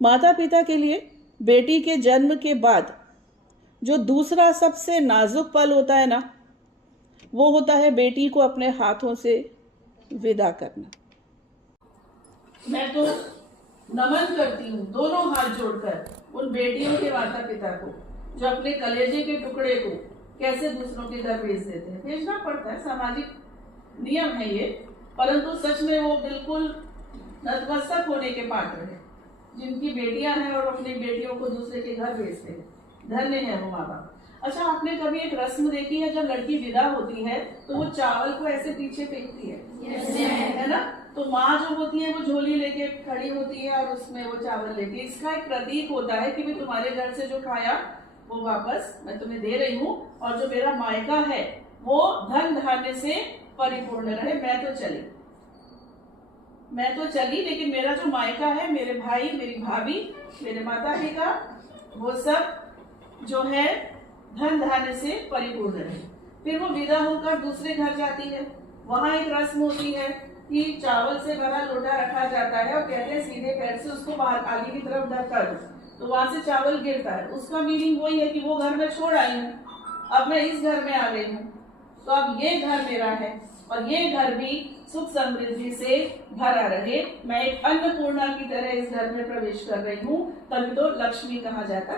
माता पिता के लिए बेटी के जन्म के बाद जो दूसरा सबसे नाजुक पल होता है ना, वो होता है बेटी को अपने हाथों से विदा करना। मैं तो नमन करती हूँ दोनों हाथ जोड़कर उन बेटियों के माता पिता को जो अपने कलेजे के टुकड़े को कैसे दूसरों के घर भेज देते हैं। भेजना पड़ता है, सामाजिक नियम है ये, परंतु सच में वो बिल्कुल नतमस्तक होने के पात्र है जिनकी बेटियां हैं और अपनी बेटियों को दूसरे के घर भेजते हैं। धन्य है वो माँ बाप। अच्छा, आपने कभी एक रस्म देखी है, जब लड़की विदा होती है तो वो चावल को ऐसे पीछे फेंकती है, है ना? तो माँ जो होती है वो झोली लेके खड़ी होती है और उसमें वो चावल लेती है। इसका एक प्रतीक होता है कि मैं तुम्हारे घर से जो खाया वो वापस मैं तुम्हें दे रही हूँ, और जो मेरा मायका है वो धन धान्य से परिपूर्ण रहे। मैं तो चली, लेकिन मेरा जो मायका है, मेरे भाई, मेरी भाभी, मेरे माता पिता, वो सब जो है धन धान्य से परिपूर्ण रहे। फिर वो विदा होकर दूसरे घर जाती है। वहां एक रस्म होती है कि चावल से भरा लोटा रखा जाता है और कहते हैं सीधे पैर से उसको बाहर आगे की तरफ धक्का दो, तो वहां से चावल गिरता है। उसका मीनिंग वही है कि वो घर में छोड़ आई हूँ, अब मैं इस घर में आ गई हूँ, तो अब ये घर मेरा है और ये घर भी सुख समृद्धि से भरा रहे। मैं एक अन्नपूर्णा की तरह इस घर में प्रवेश कर रही हूँ, तभी तो लक्ष्मी कहा जाता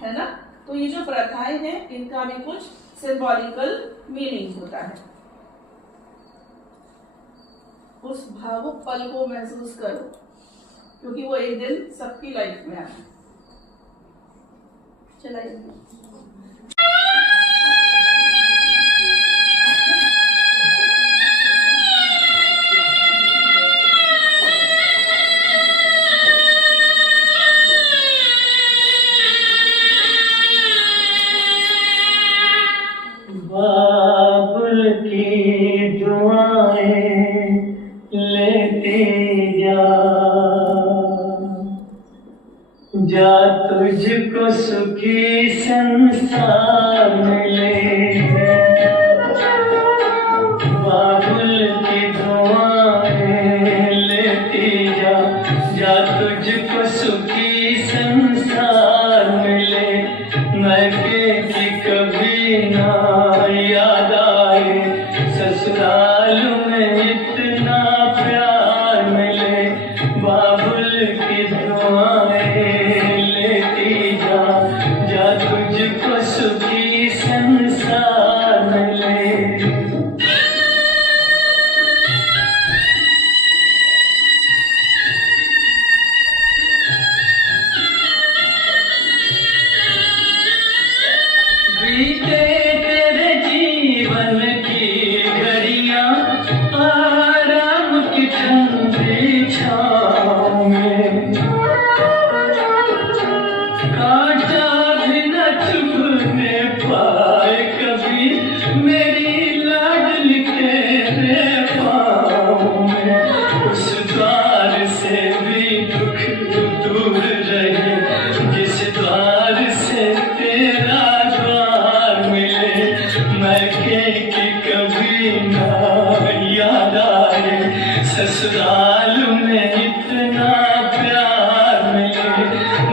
है ना? तो ये जो प्रथाएं हैं इनका भी कुछ सिंबॉलिकल मीनिंग होता है। उस भावुक पल को महसूस करो, क्योंकि वो एक दिन सबकी लाइफ में आना। चलाइए। बाबुल की दुआएं लेती जा तुझको सुखी संसार मिले। बाबुल की दुआएं लेती जा तुझको सुखी संसार मिले। मैं कि कभी ना याद आए ससुराल में इतना प्यार मिले। बाबुल की दुआएं लेती जा तुझको सुखी संसार मिले। बीते तेरे जीवन की घड़ियां आराम की ठंडी छाँव में। कांटा भी न चुभने पाए कभी मेरी लाडली तेरे पाँव में। उस द्वार से भी दुख दूर रहे जिस द्वार से तेरा कि कभी ना याद आए ससुराल में इतना प्यार मिले।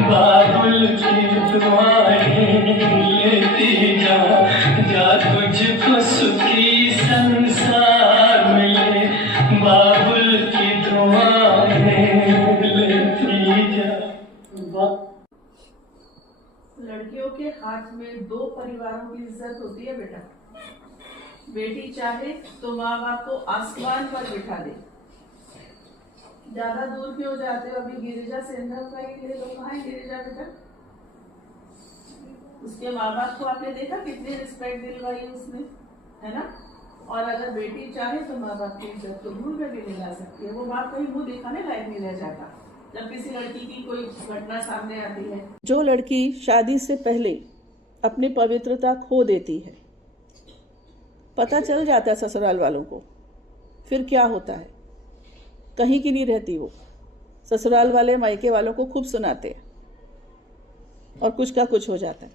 बाबुल की दुआएं लेती जा तुझको सुखी संसार मिले। बाबुल की दुआएं लेती जा। लड़कियों के हाथ में दो परिवारों की इज्जत होती है बेटा। बेटी चाहे तो माँ बाप को आसमान पर बिठा दे। ज्यादा दूर क्यों जाते हो? अभी गिरिजा सेंधव का ही ले लो। कहाँ है गिरिजा बेटा? उसके माँ बाप को आपने देखा कितनी रिस्पेक्ट दिलवाई उसने, है ना? और अगर बेटी चाहे तो माँ बाप की इज्जत तो दूर में भी मिला सकती है। वो बात कहीं मुंह दिखाने लायक नहीं रह जाता जब किसी लड़की की कोई घटना सामने आती है। जो लड़की शादी से पहले अपनी पवित्रता खो देती है, पता चल जाता है ससुराल वालों को, फिर क्या होता है? कहीं की नहीं रहती वो। ससुराल वाले मायके वालों को खूब सुनाते हैं और कुछ का कुछ हो जाता है।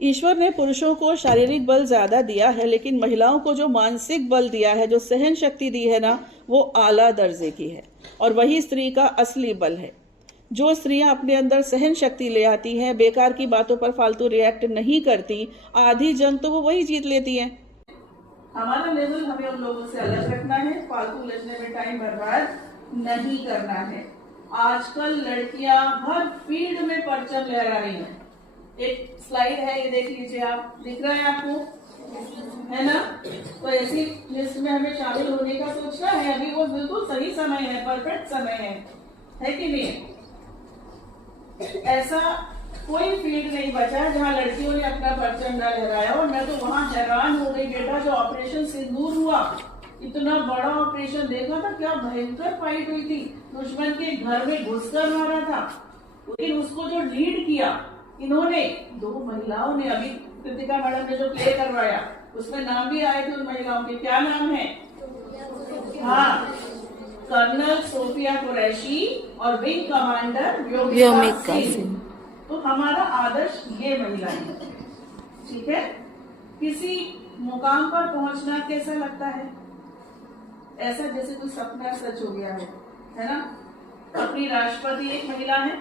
ईश्वर ने पुरुषों को शारीरिक बल ज्यादा दिया है, लेकिन महिलाओं को जो मानसिक बल दिया है, जो सहन शक्ति दी है ना, वो आला दर्जे की है और वही स्त्री का असली बल है। जो स्त्रियां अपने अंदर सहन शक्ति ले आती हैं, बेकार की बातों पर फालतू रिएक्ट नहीं करती, आधी जंग तो वो वही जीत लेती हैं। हमारा लेवल हमें उन लोगों से अलग रखना है, फालतू उलझने में टाइम बर्बाद नहीं करना है। आजकल लड़कियां हर फील्ड में परचम लहरा रही हैं। एक स्लाइड है, ये देख लीजिए आप, दिख रहा है आपको, है ना? तो ऐसी लिस्ट में हमें शामिल होने का सोचना है। अभी वो बिल्कुल सही समय है, परफेक्ट समय है कि नहीं? ऐसा कोई फील्ड नहीं बचा जहां लड़कियों ने अपना परचम न लहराया। और मैं तो वहां हैरान हो गई बेटा, जो ऑपरेशन सिंदूर हुआ, इतना बड़ा ऑपरेशन देखा था, क्या भयंकर फाइट हुई थी, दुश्मन के घर में घुसकर मारा था। लेकिन उसको जो लीड किया इन्होंने, 2 महिलाओं ने, अभी कृतिका मैडम ने जो प्ले करवाया उसमें नाम भी आए थे उन महिलाओं के, क्या नाम है? हाँ, कर्नल सोफिया कुरैशी और विंग कमांडर व्योमिका सिंह। तो हमारा आदर्श ये महिलाएं हैं, ठीक है? किसी मुकाम पर पहुंचना कैसा लगता है? ऐसा जैसे कोई सपना सच हो गया है ना? अपनी राष्ट्रपति एक महिला है,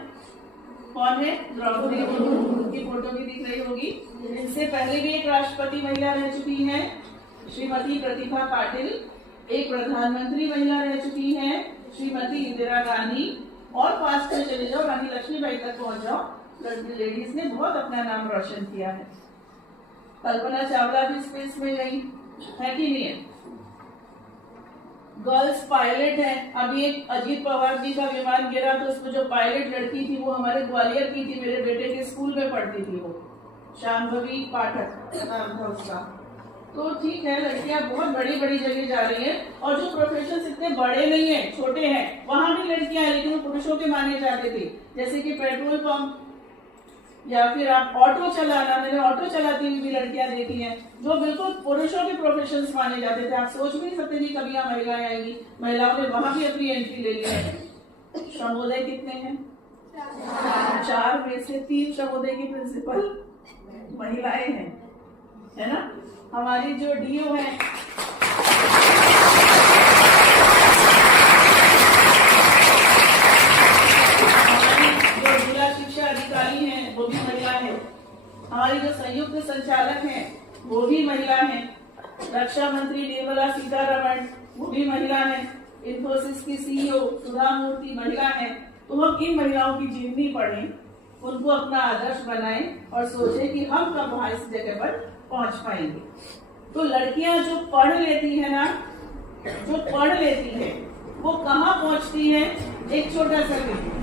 कौन है? द्रौपदी मुर्मू, उनकी फोटो भी दिख रही होगी। इससे पहले भी एक राष्ट्रपति महिला रह चुकी है, श्रीमती प्रतिभा पाटिल। एक प्रधानमंत्री महिला रह चुकी है, श्रीमती इंदिरा गांधी। और पास में चले जाओ, रानी लक्ष्मीबाई तक पहुंच जाओ, लेडीज ने बहुत अपना नाम रोशन किया है। कल्पना चावला भी स्पेस में गई है कि नहीं है? गर्ल्स पायलट है। अभी एक अजीत पवार जी का विमान गिरा तो उसमें जो पायलट लड़की थी वो हमारे ग्वालियर की थी, मेरे बेटे के स्कूल में पढ़ती थी, वो शांभवी पाठक नाम था उसका। तो ठीक है, लड़कियां बहुत बड़ी बड़ी जगह जा रही हैं। और जो प्रोफेशन इतने बड़े नहीं है, छोटे हैं, वहां भी लड़कियां हैं, लेकिन वो पुरुषों के माने जाते थे। जैसे कि पेट्रोल पंप या फिर आप ऑटो चलाना, मैंने ऑटो चलाती हुई भी लड़कियां देखी हैं, जो बिल्कुल पुरुषों के प्रोफेशन माने जाते थे। आप सोच भी नहीं सकते थी कभी यहाँ महिलाएं आएंगी। महिलाओं ने वहां भी अपनी एंट्री ले ली है। श्रमोदय कितने हैं? 4 में से 3 श्रमोदय की प्रिंसिपल महिलाएं हैं, है ना? हमारी जो डीओ है, हमारी जो संयुक्त संचालक हैं वो भी महिला हैं, रक्षा मंत्री निर्मला सीतारमण वो भी महिला हैं, इन्फोसिस की सीईओ सुधा मूर्ति महिला हैं। तो हम इन महिलाओं की जीवनी पढ़ें, उनको अपना आदर्श बनाएं और सोचें कि हम कब वहां इस जगह पर पहुंच पाएंगे। तो लड़कियां जो पढ़ लेती है ना, जो पढ़ लेती है वो कहाँ पहुंचती है? एक छोटा सा वीडियो।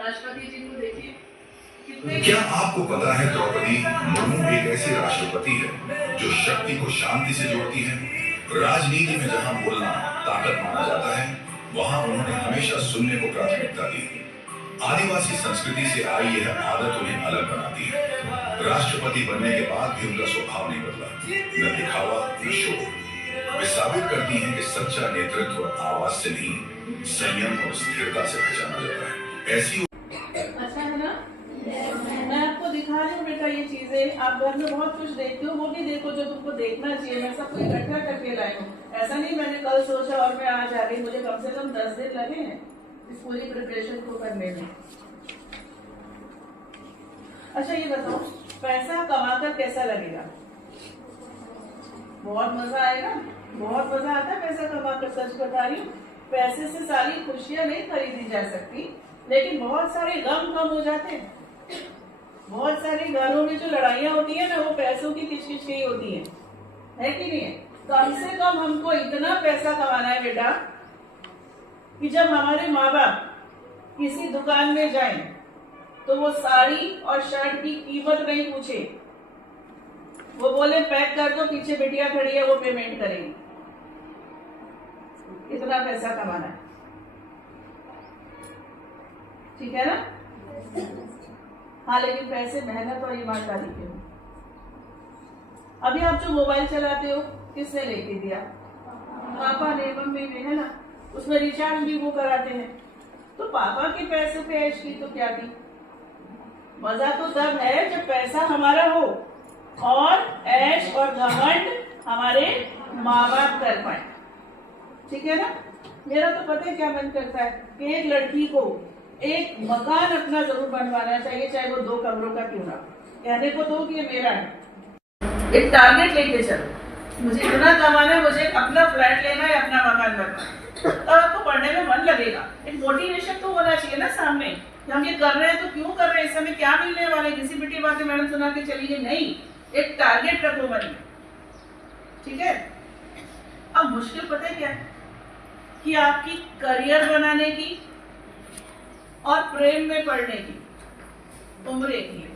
राष्ट्रपति जी को देखिए। क्या आपको पता है द्रौपदी मुर्मू एक ऐसी राष्ट्रपति है जो शक्ति को शांति से जोड़ती है। राजनीति में जहां बोलना ताकत माना जाता है, वहां उन्होंने हमेशा सुनने को प्राथमिकता दी। आदिवासी संस्कृति से आई यह आदत उन्हें अलग बनाती है। राष्ट्रपति बनने के बाद भी उनका स्वभाव नहीं बदला, न दिखावा न शोर। वे साबित करती हैं कि सच्चा नेतृत्व आवाज से नहीं, संयम और स्थिरता से पहचाना जाता है। ऐसी अच्छा है ना? मैं आपको दिखा रही हूँ बेटा ये चीजें। आप घर में बहुत कुछ देखते हो, वो भी देखो जो तुमको देखना चाहिए। मैं सबको इकट्ठा करके लाई हूँ। ऐसा नहीं मैंने कल सोचा और मैं आज आ गई। मुझे कम से कम 10 दिन लगे हैं इस पूरी प्रिपरेशन को करने में। अच्छा ये बताओ, पैसा कमाकर कैसा लगेगा? बहुत मजा आएगा, बहुत मजा आता है पैसा कमाकर। सच बता रही हूँ, पैसे से सारी खुशियां नहीं खरीदी जा सकती, लेकिन बहुत सारे गम कम हो जाते हैं। बहुत सारे घरों में जो लड़ाइयां होती है ना, वो पैसों की किचकिच ही होती है कि नहीं है? कम से कम हमको इतना पैसा कमाना है बेटा कि जब हमारे माँ बाप किसी दुकान में जाएं तो वो साड़ी और शर्ट की कीमत नहीं पूछे, वो बोले पैक कर दो, पीछे बिटिया खड़ी है वो पेमेंट करेगी। इतना पैसा कमाना है। ठीक है ना? हाँ, लेकिन पैसे मेहनत और ईमानदारी के हो। अभी आप जो मोबाइल चलाते हो किसने लेके दिया? पापा ने, मम्मी ने, है ना? उसमें रिचार्ज भी वो कराते हैं। तो पापा के पैसे पे ऐश की तो क्या थी? मजा तो तब है जब पैसा हमारा हो और ऐश और घमंड हमारे माँ बाप कर पाए। ठीक है ना? मेरा तो पता है क्या मन करता है कि एक लड़की को एक मकान अपना जरूर बनवाना चाहिए, चाहे वो 2 कमरों का क्यों ना। कहने को तो कि ये मेरा है। एक टारगेट लेके चलो, मुझे इतना कमाना है, मुझे अपना फ्लैट लेना है, अपना मकान बनना है। तब आपको पढ़ने में मन लगेगा। एक मोटिवेशन तो होना चाहिए ना सामने कि हम ये कर रहे हैं तो क्यों कर रहे हैं, इसमें क्या मिलने वाला है। किसी पिटी बातें मैडम सुना के चली गई, नहीं। एक टारगेट रखो मन में, ठीक है? अब मुश्किल पता है क्या है कि आपकी करियर बनाने की और प्रेम में पड़ने की उम्र एक ही है।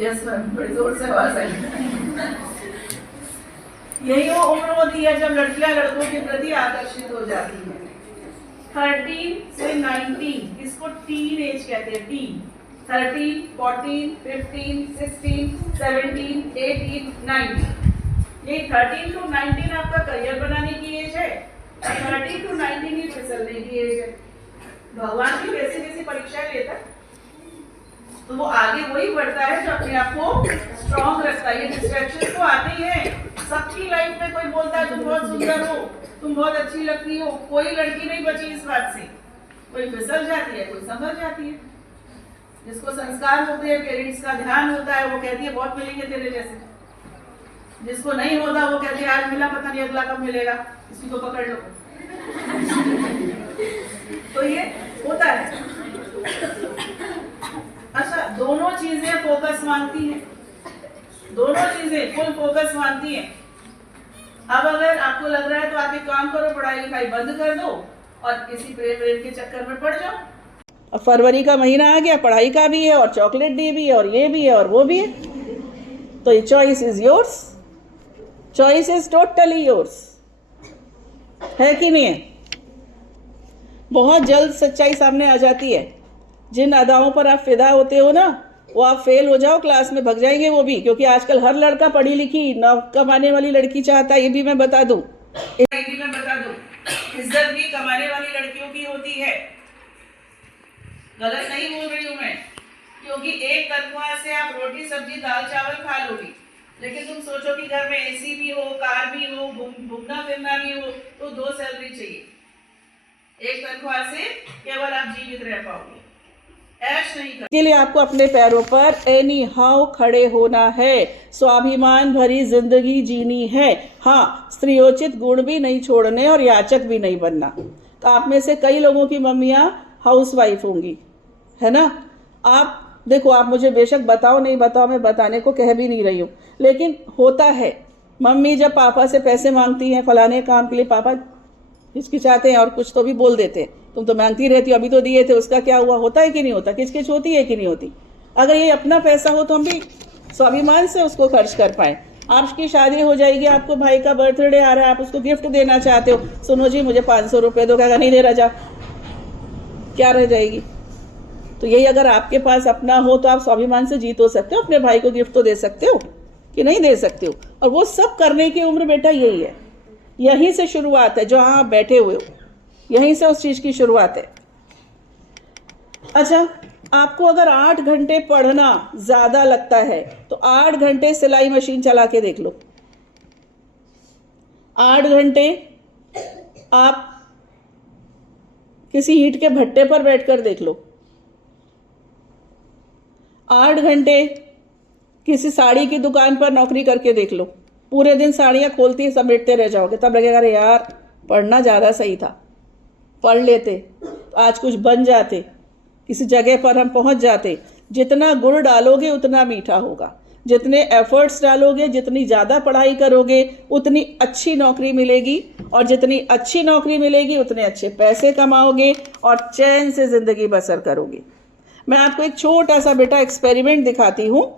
यस मैम, बड़ी जोर से आवाज आई। यही वो उम्र होती है जब लड़कियां लड़कों के प्रति आकर्षित हो जाती हैं। 13 से 19 इसको टीन एज कहते हैं। टीन 13, 14, 15, 16, 17, 18, 19। ये 13 to 19 आपका करियर बनाने की एज है, 30 to 19 ही फिसलने की एज है। भगवान भी कैसी कैसी परीक्षाएं लेता है, तो वो आगे वही बढ़ता है जो अपने आप को स्ट्रॉन्ग रखता है। ये डिस्ट्रैक्शन तो आते ही हैं सबकी लाइफ में। कोई बोलता है तुम बहुत सुंदर हो, तुम बहुत अच्छी लगती हो, कोई लड़की नहीं बची इस बात से। कोई फिसल जाती है, कोई संभल जाती है। जिसको संस्कार होते हैं, पेरेंट्स का ध्यान होता है, वो कहती है बहुत मिलेंगे तेरे जैसे। जिसको नहीं होता वो कहती है आज मिला, पता नहीं अगला कब मिलेगा, इसी को पकड़ लो। तो ये होता है। अच्छा, दोनों चीजें फोकस मांगती हैं, दोनों चीजें फुल फोकस मांगती हैं। अब अगर आपको लग रहा है तो आप एक काम करो, पढ़ाई लिखाई बंद कर दो और किसी प्रेम के चक्कर में पड़ जाओ। अब फरवरी का महीना आ गया, पढ़ाई का भी है और चॉकलेट डे भी है और ये भी है और वो भी है। तो ये choice is yours, choice is totally yours, है कि नहीं है? बहुत जल्द सच्चाई सामने आ जाती है। जिन अदाओं पर आप फिदा होते हो ना, वो आप फेल हो जाओ क्लास में भग जाएंगे वो भी, क्योंकि आजकल हर लड़का पढ़ी लिखी न कमाने वाली लड़की चाहता है। ये भी मैं बता दूं, इज्जत भी कमाने वाली लड़कियों की होती है। गलत नहीं बोल रही हूं मैं, क्योंकि एक तनख्वाह से आप रोटी सब्जी दाल चावल खा लोगी, लेकिन तुम सोचो कि घर में एसी भी हो, कार भी हो, घूमना फिरना भी हो, तो 2 सैलरी चाहिए। एक तनख्वाह से केवल आप जीवित रह पाओगे, ऐश नहीं कर। के लिए आपको अपने पैरों पर एनी हाउ खड़े होना है, स्वाभिमान भरी जिंदगी जीनी है। हाँ, स्त्रियोचित गुण भी नहीं छोड़ने और याचक भी नहीं बनना। तो आप में से कई लोगों की मम्मियाँ हाउसवाइफ होंगी, है ना? आप देखो, आप मुझे बेशक बताओ नहीं बताओ, मैं बताने को कह भी नहीं रही हूँ, लेकिन होता है मम्मी जब पापा से पैसे मांगती हैं फलाने काम के लिए, पापा हिचकिचाते हैं और कुछ तो भी बोल देते हैं, तुम तो मांगती रहती हो, अभी तो दिए थे, उसका क्या हुआ? होता है कि नहीं होता? किचकिच होती है कि नहीं होती? अगर ये अपना पैसा हो तो हम भी स्वाभिमान से उसको खर्च कर पाए। आपकी शादी हो जाएगी, आपको भाई का बर्थडे आ रहा है, आप उसको गिफ्ट देना चाहते हो, सुनो जी मुझे 500 रुपये दो, कहेगा नहीं दे रहा, जा, क्या रह जाएगी? तो यही अगर आपके पास अपना हो तो आप स्वाभिमान से जीत हो सकते हो, अपने भाई को गिफ्ट तो दे सकते हो कि नहीं दे सकते हो। और वो सब करने की उम्र बेटा यही है, यहीं से शुरुआत है, जहां आप बैठे हुए हो, यहीं से उस चीज की शुरुआत है। अच्छा, आपको अगर 8 घंटे पढ़ना ज्यादा लगता है तो 8 घंटे सिलाई मशीन चला के देख लो। 8 घंटे आप किसी ईंट के भट्टे पर बैठकर देख लो। 8 घंटे किसी साड़ी की दुकान पर नौकरी करके देख लो। पूरे दिन साड़ियाँ खोलती समेटते रह जाओगे, तब लगेगा अरे यार पढ़ना ज़्यादा सही था, पढ़ लेते तो आज कुछ बन जाते, किसी जगह पर हम पहुंच जाते। जितना गुड़ डालोगे उतना मीठा होगा, जितने एफर्ट्स डालोगे, जितनी ज़्यादा पढ़ाई करोगे उतनी अच्छी नौकरी मिलेगी, और जितनी अच्छी नौकरी मिलेगी उतने अच्छे पैसे कमाओगे और चैन से ज़िंदगी बसर करोगे। मैं आपको एक छोटा सा बेटा एक्सपेरिमेंट दिखाती हूँ